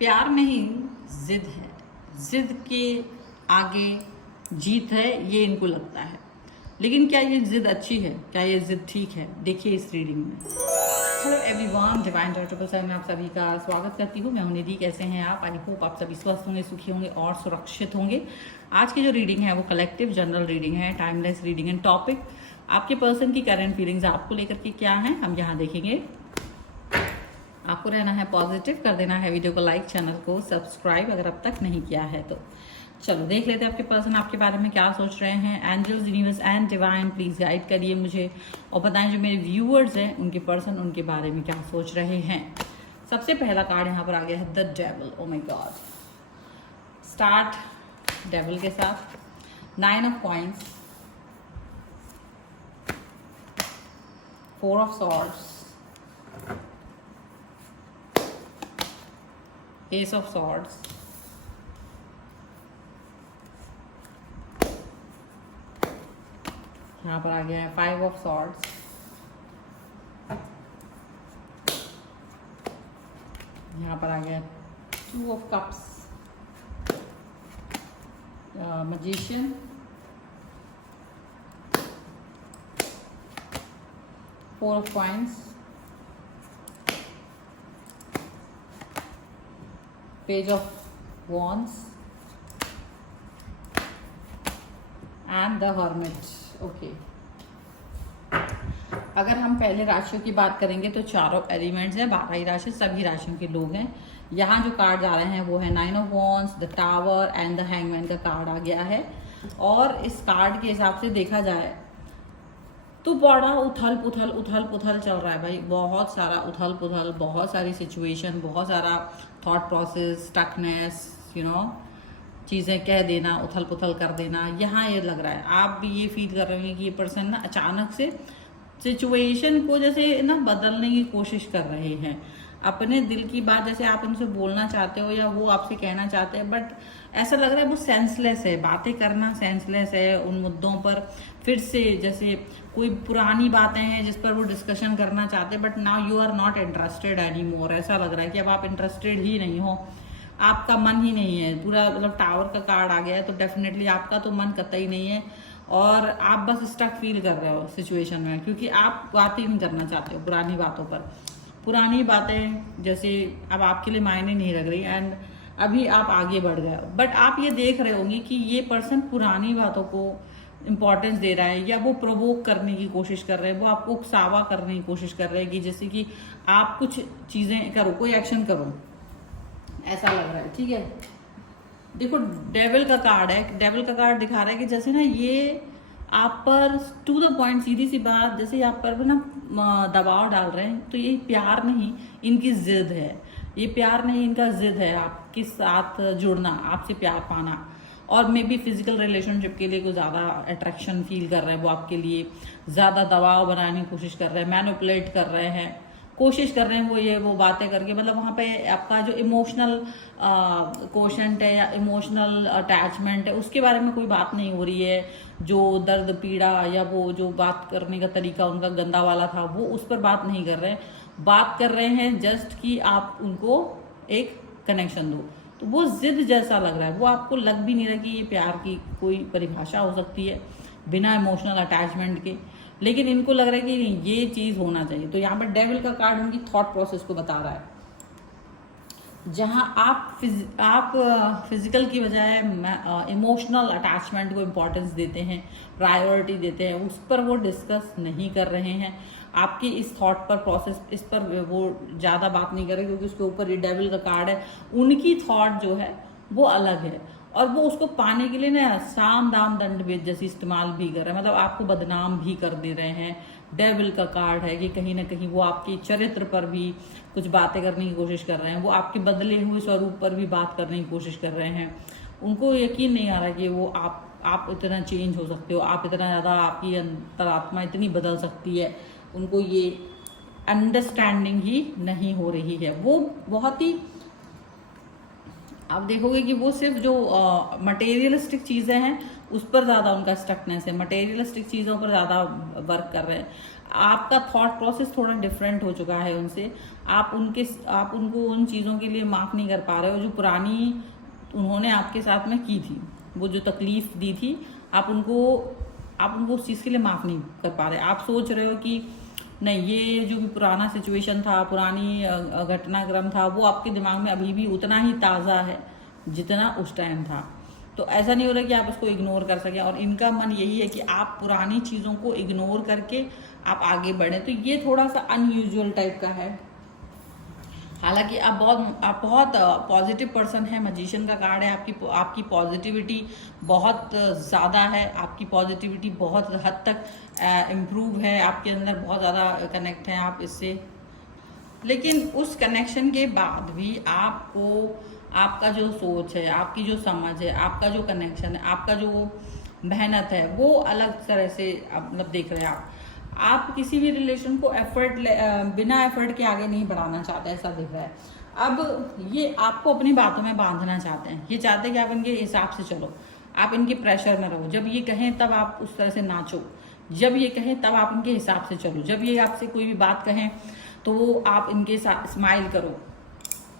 प्यार नहीं, जिद है। जिद के आगे जीत है, ये इनको लगता है। लेकिन क्या ये जिद अच्छी है? क्या ये जिद ठीक है? देखिए इस रीडिंग में। Hello everyone, divine charitable side में आप सभी का स्वागत करती हूँ। मैं हूं निधि। कैसे हैं आप? आई होप आप सभी स्वस्थ होंगे, सुखी होंगे और सुरक्षित होंगे। आज की जो रीडिंग है वो कलेक्टिव जनरल रीडिंग है, टाइमलेस रीडिंग एंड टॉपिक आपके पर्सन की करंट फीलिंग्स आपको लेकर के क्या है हम यहाँ देखेंगे। आपको रहना है पॉजिटिव, कर देना है वीडियो को लाइक, चैनल को सब्सक्राइब अगर अब तक नहीं किया है तो। चलो देख लेते हैं आपके पर्सन आपके बारे में क्या सोच रहे हैं। Angels, universe and divine please guide करिए मुझे और बताएं जो मेरे व्यूअर्स हैं उनके पर्सन उनके बारे में क्या सोच रहे हैं। सबसे पहला कार्ड यहाँ पर आ गया है the devil. Oh my God. Start devil के साथ। 9 of coins, 4 of swords, S of swords, यहाँ पर आ गया है 5 ऑफ सॉर्ड्स, यहाँ पर आ गया 2 of cups, magician, four of coins, page of wands and the hermit. Okay, अगर हम पहले राशियों की बात करेंगे तो चारों एलिमेंट्स हैं, 12 ही राशि, सभी राशियों के लोग हैं। यहाँ जो कार्ड आ रहे हैं वो है 9 of wands, the tower and the hangman का कार्ड आ गया है। और इस कार्ड के हिसाब से देखा जाए तो बड़ा उथल पुथल चल रहा है भाई। बहुत सारा उथल पुथल, बहुत सारी सिचुएशन, बहुत सारा थॉट प्रोसेस, स्टकनेस, चीज़ें कह देना, उथल पुथल कर देना। यहाँ ये लग रहा है आप भी ये फील कर रहे हैं कि ये पर्सन ना अचानक से सिचुएशन को जैसे ना बदलने की कोशिश कर रहे हैं। अपने दिल की बात जैसे आप उनसे बोलना चाहते हो या वो आपसे कहना चाहते हैं, बट ऐसा लग रहा है वो सेंसलेस है, बातें करना सेंसलेस है उन मुद्दों पर। फिर से जैसे कोई पुरानी बातें हैं जिस पर वो डिस्कशन करना चाहते हैं, but now you are not interested any more. ऐसा लग रहा है कि अब आप इंटरेस्टेड ही नहीं हो, आपका मन ही नहीं है पूरा। मतलब टावर का कार्ड आ गया है तो डेफिनेटली आपका तो मन कतई नहीं है और आप बस स्टक फील कर रहे हो सिचुएशन में, क्योंकि आप बात ही नहीं करना चाहते हो पुरानी बातों पर। पुरानी बातें जैसे अब आपके लिए मायने नहीं रख रही एंड अभी आप आगे बढ़ गए हो। बट आप ये देख रहे होंगे कि ये पर्सन पुरानी बातों को इम्पोर्टेंस दे रहा है या वो प्रोवोक करने की कोशिश कर रहे हैं, वो आपको उकसावा करने की कोशिश कर रहे हैं कि जैसे कि आप कुछ चीज़ें करो, कोई एक्शन करो, ऐसा लग रहा है। ठीक है, देखो डेविल का कार्ड है। डेविल का कार्ड दिखा रहा है कि जैसे ना ये आप पर टू द पॉइंट, सीधी सी बात, जैसे आप पर ना दबाव डाल रहे हैं। तो ये प्यार नहीं, इनकी जिद है। ये प्यार नहीं, इनका जिद है आपके साथ जुड़ना, आपसे प्यार पाना। और मे बी फिजिकल रिलेशनशिप के लिए कोई ज़्यादा अट्रैक्शन फील कर रहा है वो आपके लिए, ज़्यादा दबाव बनाने की कोशिश कर रहे हैं, मैनिपुलेट कर रहे हैं, कोशिश कर रहे हैं वो बातें करके। मतलब वहाँ पे आपका जो इमोशनल कोशेंट है या इमोशनल अटैचमेंट है उसके बारे में कोई बात नहीं हो रही है। जो दर्द पीड़ा या वो जो बात करने का तरीका उनका गंदा वाला था वो उस पर बात नहीं कर रहे हैं। बात कर रहे हैं जस्ट कि आप उनको एक कनेक्शन दो। तो वो जिद जैसा लग रहा है, वो आपको लग भी नहीं रहा कि ये प्यार की कोई परिभाषा हो सकती है बिना इमोशनल अटैचमेंट के। लेकिन इनको लग रहा है कि ये चीज़ होना चाहिए। तो यहाँ पर डेविल का कार्ड उनकी थॉट प्रोसेस को बता रहा है। जहाँ आप फिजिकल की बजाय इमोशनल अटैचमेंट को इम्पोर्टेंस देते हैं, प्रायोरिटी देते हैं, उस पर वो डिस्कस नहीं कर रहे हैं। आपकी इस थॉट पर प्रोसेस, इस पर वो ज़्यादा बात नहीं कर रहे क्योंकि उसके ऊपर ये डेविल का कार्ड है। उनकी थॉट जो है वो अलग है और वो उसको पाने के लिए ना साम दाम दंड भेद जैसी इस्तेमाल भी कर रहे हैं। मतलब आपको बदनाम भी कर दे रहे हैं। डेविल का कार्ड है कि कहीं ना कहीं वो आपके चरित्र पर भी कुछ बातें करने की कोशिश कर रहे हैं, वो आपके बदले हुए स्वरूप पर भी बात करने की कोशिश कर रहे हैं। उनको यकीन नहीं आ रहा कि वो आप इतना चेंज हो सकते हो, आप इतना ज़्यादा, आपकी अंतरात्मा इतनी बदल सकती है। उनको ये अंडरस्टैंडिंग ही नहीं हो रही है। वो बहुत ही, आप देखोगे कि वो सिर्फ जो मटेरियलिस्टिक चीज़ें हैं उस पर ज़्यादा उनका स्टकनेस है, मटेरियलिस्टिक चीज़ों पर ज़्यादा वर्क कर रहे हैं। आपका थॉट प्रोसेस थोड़ा डिफरेंट हो चुका है उनसे। आप उनको उन चीज़ों के लिए माफ़ नहीं कर पा रहे हो जो पुरानी उन्होंने आपके साथ में की थी, वो जो तकलीफ दी थी, आप उनको उस चीज़ के लिए माफ़ नहीं कर पा रहे। आप सोच रहे हो कि नहीं, ये जो भी पुराना सिचुएशन था, पुरानी घटनाक्रम था, वो आपके दिमाग में अभी भी उतना ही ताज़ा है जितना उस टाइम था। तो ऐसा नहीं हो रहा कि आप उसको इग्नोर कर सकें, और इनका मन यही है कि आप पुरानी चीज़ों को इग्नोर करके आप आगे बढ़ें। तो ये थोड़ा सा अनयूजुअल टाइप का है। हालांकि आप बहुत पॉजिटिव पर्सन है। मजिशियन का कार्ड है, आपकी पॉजिटिविटी बहुत ज़्यादा है, आपकी पॉजिटिविटी बहुत हद तक इम्प्रूव है, आपके अंदर बहुत ज़्यादा कनेक्ट हैं आप इससे। लेकिन उस कनेक्शन के बाद भी आपको आपका जो सोच है, आपकी जो समझ है, आपका जो कनेक्शन है, आपका जो मेहनत है, वो अलग तरह से मतलब देख रहे हैं आप किसी भी रिलेशन को बिना एफर्ट के आगे नहीं बढ़ाना चाहते, ऐसा दिख रहा है। अब ये आपको अपनी बातों में बांधना चाहते हैं, ये चाहते हैं कि आप इनके हिसाब से चलो, आप इनके प्रेशर में रहो। जब ये कहें तब आप उस तरह से नाचो, जब ये कहें तब आप इनके हिसाब से चलो, जब ये आपसे कोई भी बात कहें तो आप इनके साथ स्माइल करो,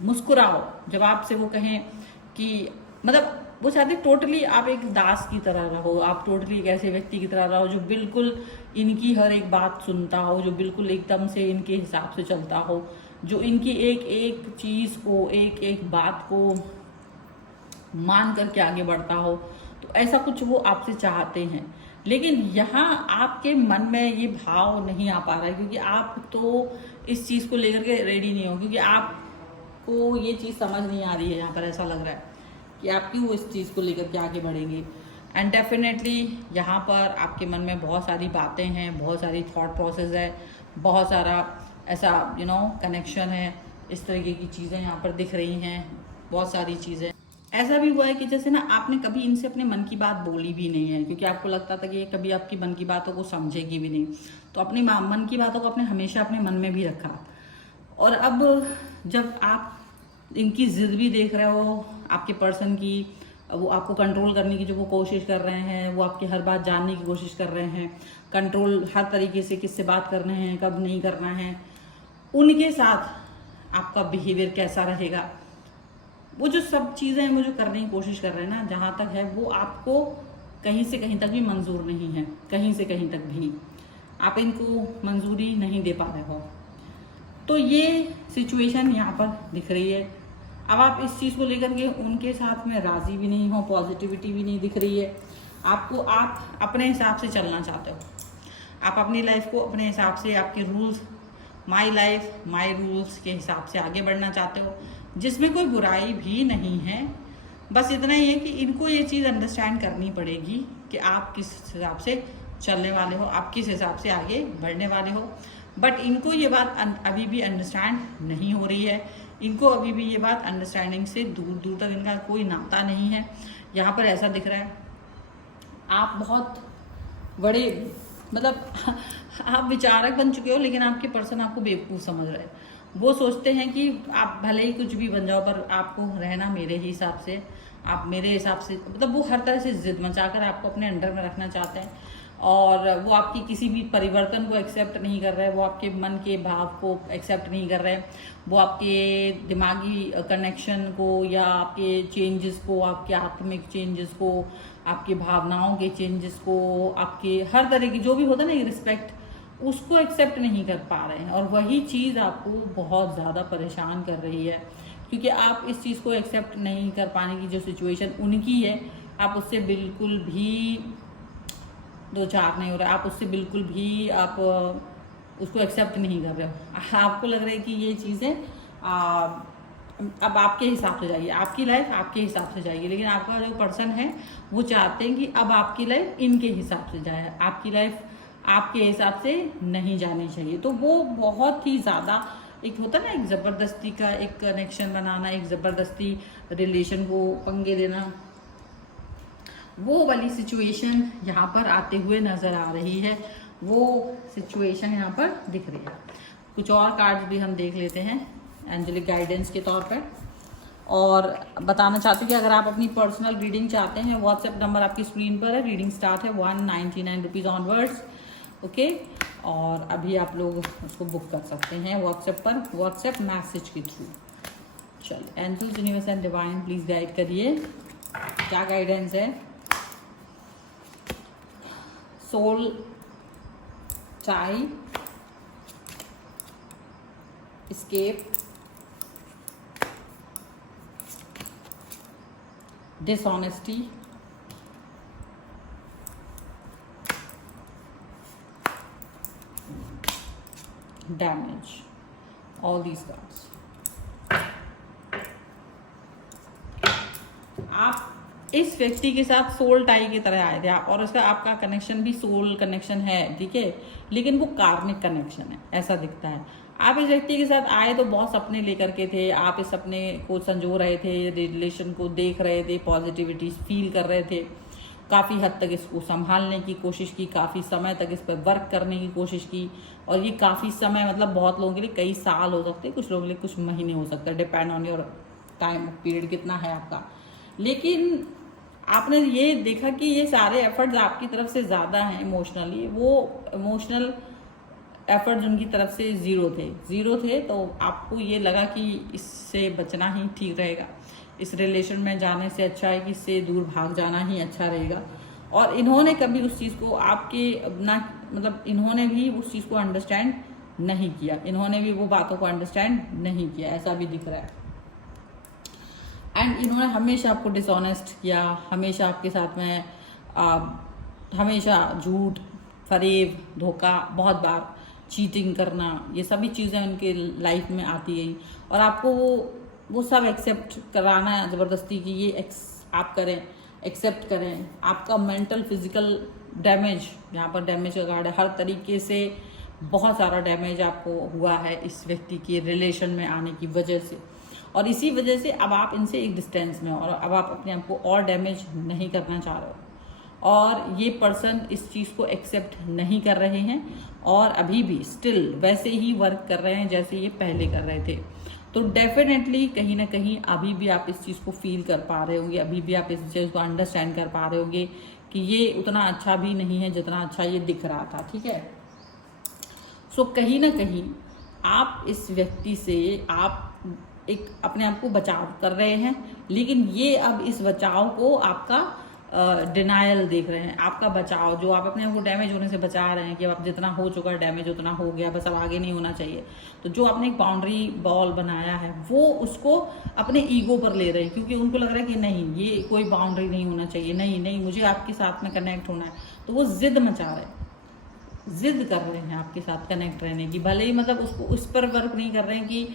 मुस्कुराओ। जब आपसे वो कहें कि मतलब वो चाहते टोटली आप एक दास की तरह रहो, आप टोटली एक ऐसे व्यक्ति की तरह रहो जो बिल्कुल इनकी हर एक बात सुनता हो, जो बिल्कुल एकदम से इनके हिसाब से चलता हो, जो इनकी एक एक चीज़ को, एक एक बात को मान करके आगे बढ़ता हो। तो ऐसा कुछ वो आपसे चाहते हैं। लेकिन यहाँ आपके मन में ये भाव नहीं आ पा रहा है, क्योंकि आप तो इस चीज़ को लेकर के रेडी नहीं हो, क्योंकि आपको ये चीज़ समझ नहीं आ रही है। यहाँ पर ऐसा लग रहा है कि आप क्यों इस चीज़ को लेकर के आगे बढ़ेंगे। एंड डेफिनेटली यहाँ पर आपके मन में बहुत सारी बातें हैं, बहुत सारी थॉट प्रोसेस है, बहुत सारा ऐसा कनेक्शन है, इस तरीके की चीज़ें यहाँ पर दिख रही हैं, बहुत सारी चीज़ें। ऐसा भी हुआ है कि जैसे ना आपने कभी इनसे अपने मन की बात बोली भी नहीं है, क्योंकि आपको लगता था कि ये कभी आपकी मन की बातों को समझेगी भी नहीं, तो अपनी मन की बातों को आपने हमेशा अपने मन में भी रखा। और अब जब आप इनकी जिद भी देख रहे हो, आपके पर्सन की, वो आपको कंट्रोल करने की जो वो कोशिश कर रहे हैं, वो आपकी हर बात जानने की कोशिश कर रहे हैं, कंट्रोल हर तरीके से किससे बात करना है, कब नहीं करना है, उनके साथ आपका बिहेवियर कैसा रहेगा, वो जो सब चीज़ें हैं वो जो करने की कोशिश कर रहे हैं ना, जहाँ तक है वो आपको कहीं से कहीं तक भी मंजूर नहीं है, कहीं से कहीं तक भी आप इनको मंजूरी नहीं दे पा रहे हो। तो ये सिचुएशन यहाँ पर दिख रही है। अब आप इस चीज़ को लेकर के उनके साथ में राज़ी भी नहीं हो, पॉजिटिविटी भी नहीं दिख रही है आपको। आप अपने हिसाब से चलना चाहते हो, आप अपनी लाइफ को अपने हिसाब से, आपके rules, my life my rules के हिसाब से आगे बढ़ना चाहते हो, जिसमें कोई बुराई भी नहीं है। बस इतना ही है कि इनको ये चीज़ अंडरस्टैंड करनी पड़ेगी कि आप किस हिसाब से चलने वाले हो, आप किस हिसाब से आगे बढ़ने वाले हो। बट इनको ये बात अभी भी अंडरस्टैंड नहीं हो रही है, इनको अभी भी ये बात अंडरस्टैंडिंग से दूर दूर तक इनका कोई नाता नहीं है। यहाँ पर ऐसा दिख रहा है आप बहुत बड़े मतलब आप विचारक बन चुके हो, लेकिन आपके पर्सन आपको बेवकूफ़ समझ रहे हैं। वो सोचते हैं कि आप भले ही कुछ भी बन जाओ, पर आपको रहना मेरे ही हिसाब से, आप मेरे हिसाब से, मतलब वो हर तरह से जिद मचाकर आपको अपने अंडर में रखना चाहते हैं। और वो आपकी किसी भी परिवर्तन को एक्सेप्ट नहीं कर रहे, वो आपके मन के भाव को एक्सेप्ट नहीं कर रहे, वो आपके दिमागी कनेक्शन को या आपके चेंजेस को, आपके आत्मिक चेंजेस को, आपकी भावनाओं के चेंजेस को, आपके हर तरह की जो भी होता है ना रिस्पेक्ट, उसको एक्सेप्ट नहीं कर पा रहे हैं। और वही चीज़ आपको बहुत ज़्यादा परेशान कर रही है, क्योंकि आप इस चीज़ को एक्सेप्ट नहीं कर पाने की जो सिचुएशन उनकी है, आप उससे बिल्कुल भी दो चार नहीं हो रहा है, आप उससे बिल्कुल भी आप उसको एक्सेप्ट नहीं कर रहे हो। आपको लग रहा है कि ये चीज़ें अब आपके हिसाब से जाइए, आपकी लाइफ आपके हिसाब से जाइए, लेकिन आपका जो पर्सन है वो चाहते हैं कि अब आपकी लाइफ इनके हिसाब से जाए, आपकी लाइफ आपके हिसाब से नहीं जानी चाहिए। तो वो बहुत ही ज़्यादा एक होता है ना, एक ज़बरदस्ती का एक कनेक्शन बनाना, एक ज़बरदस्ती रिलेशन को पंगे देना, वो वाली सिचुएशन यहाँ पर आते हुए नज़र आ रही है, वो सिचुएशन यहाँ पर दिख रही है। कुछ और कार्ड्स भी हम देख लेते हैं एंजेलिक गाइडेंस के तौर पर। और बताना चाहती हूँ कि अगर आप अपनी पर्सनल रीडिंग चाहते हैं, व्हाट्सएप नंबर आपकी स्क्रीन पर है, रीडिंग स्टार्ट है 199 रुपीज़ ऑनवर्ड्स। ओके, और अभी आप लोग उसको बुक कर सकते हैं व्हाट्सएप पर, व्हाट्सएप मैसेज के थ्रू। चलिए, angels, universe and divine please guide करिए, क्या गाइडेंस है। Soul tie, escape, dishonesty, damage, all these cards. आप इस व्यक्ति के साथ सोल टाई की तरह आए थे और उसका आपका कनेक्शन भी सोल कनेक्शन है, ठीक है, लेकिन वो कार्मिक कनेक्शन है, ऐसा दिखता है। आप इस व्यक्ति के साथ आए तो बहुत सपने लेकर के थे, आप इस सपने को संजो रहे थे, रिलेशन को देख रहे थे, पॉजिटिविटी फील कर रहे थे, काफ़ी हद तक इसको संभालने की कोशिश की, काफ़ी समय तक इस पर वर्क करने की कोशिश की। और ये काफ़ी समय मतलब बहुत लोगों के लिए कई साल हो सकते हैं, कुछ लोगों के लिए कुछ महीने हो सकते हैं, depend on your time period कितना है आपका। लेकिन आपने ये देखा कि ये सारे एफर्ट्स आपकी तरफ से ज़्यादा हैं इमोशनली, वो इमोशनल एफर्ट्स उनकी तरफ से ज़ीरो थे, तो आपको ये लगा कि इससे बचना ही ठीक रहेगा, इस रिलेशन में जाने से अच्छा है कि इससे दूर भाग जाना ही अच्छा रहेगा। और इन्होंने कभी उस चीज़ को आपके ना, मतलब इन्होंने भी उस चीज़ को अंडरस्टैंड नहीं किया, इन्होंने भी वो बातों को अंडरस्टैंड नहीं किया, ऐसा भी दिख रहा है। एंड इन्होंने हमेशा आपको डिसऑनेस्ट किया, हमेशा आपके साथ में हमेशा झूठ, फरेब, धोखा, बहुत बार चीटिंग करना, ये सभी चीज़ें उनके लाइफ में आती गई। और आपको वो सब एक्सेप्ट कराना है ज़बरदस्ती कि ये आप करें, एक्सेप्ट करें। आपका मेंटल फिजिकल डैमेज, यहाँ पर डैमेज का कार्ड है, हर तरीके से बहुत सारा डैमेज आपको हुआ है इस व्यक्ति के रिलेशन में आने की वजह से। और इसी वजह से अब आप इनसे एक डिस्टेंस में हो और अब आप अपने आप को और डैमेज नहीं करना चाह रहे हो। और ये पर्सन इस चीज़ को एक्सेप्ट नहीं कर रहे हैं और अभी भी स्टिल वैसे ही वर्क कर रहे हैं जैसे ये पहले कर रहे थे। तो डेफिनेटली कहीं ना कहीं अभी भी आप इस चीज़ को फील कर पा रहे होंगे, अभी भी आप इस चीज़ को अंडरस्टैंड कर पा रहे होंगे कि ये उतना अच्छा भी नहीं है जितना अच्छा ये दिख रहा था, ठीक है। सो कहीं ना कहीं आप इस व्यक्ति से आप एक अपने आप को बचाव कर रहे हैं, लेकिन ये अब इस बचाव को आपका डिनायल देख रहे हैं, आपका बचाव जो आप अपने आप को डैमेज होने से बचा रहे हैं कि अब आप जितना हो चुका है डैमेज उतना हो गया, बस अब आगे नहीं होना चाहिए। तो जो आपने एक बाउंड्री वॉल बनाया है वो उसको अपने ईगो पर ले रहे हैं, क्योंकि उनको लग रहा है कि नहीं ये कोई बाउंड्री नहीं होना चाहिए, नहीं नहीं मुझे आपके साथ में कनेक्ट होना है। तो वो जिद मचा रहे हैं, जिद कर रहे हैं आपके साथ कनेक्ट रहने की, भले ही मतलब उसको उस पर वर्क नहीं कर रहे हैं कि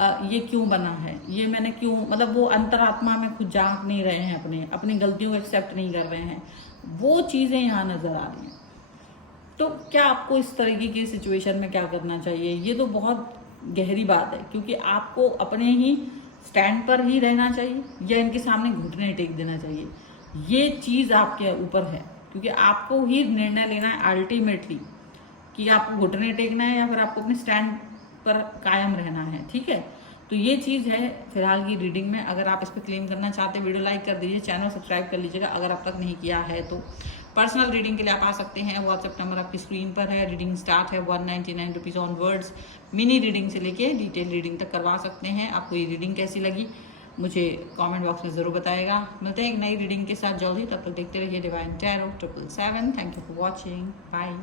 ये क्यों बना है, ये मैंने क्यों, मतलब वो अंतरात्मा में खुद झांक नहीं रहे हैं, अपनी गलतियों को एक्सेप्ट नहीं कर रहे हैं, वो चीज़ें यहाँ नज़र आ रही हैं। तो क्या आपको इस तरीके की सिचुएशन में क्या करना चाहिए, ये तो बहुत गहरी बात है, क्योंकि आपको अपने ही स्टैंड पर ही रहना चाहिए या इनके सामने घुटने टेक देना चाहिए, ये चीज़ आपके ऊपर है, क्योंकि आपको ही निर्णय लेना है अल्टीमेटली कि आपको घुटने टेकना है या फिर आपको अपने स्टैंड पर कायम रहना है, ठीक है। तो ये चीज़ है फिलहाल की रीडिंग में। अगर आप इस पर क्लेम करना चाहते हैं वीडियो लाइक कर दीजिए, चैनल सब्सक्राइब कर लीजिएगा अगर अब तक नहीं किया है तो। पर्सनल रीडिंग के लिए आप आ सकते हैं, व्हाट्सएप नंबर आपकी स्क्रीन पर है। रीडिंग स्टार्ट है 199 रुपीज़ ऑनवर्ड्स। मिनी रीडिंग से लेके डिटेल रीडिंग तक करवा सकते हैं। आपको ये रीडिंग कैसी लगी मुझे कमेंट बॉक्स में ज़रूर बताएगा। मिलते हैं एक नई रीडिंग के साथ जल्दी, तब तक देखते रहिए divine tarot 777। Thank you for watching, bye.